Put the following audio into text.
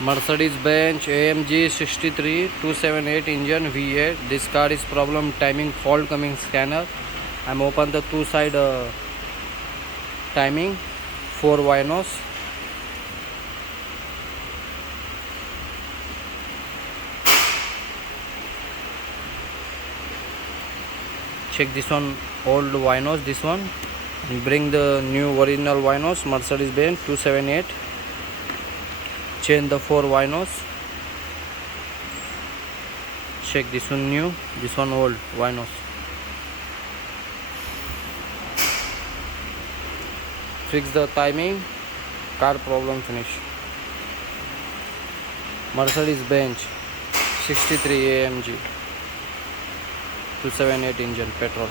Mercedes Benz AMG 63 278 engine V8. This car is problem timing fault coming scanner. I'm open the two side timing 4 vinos. Check this one old vinos, this one, and bring the new original vinos Mercedes Benz 278. Change the 4 vinos. Check this one new, this one old vinos. Fix the timing, car problem finish. Mercedes Benz 63 AMG 278 engine petrol.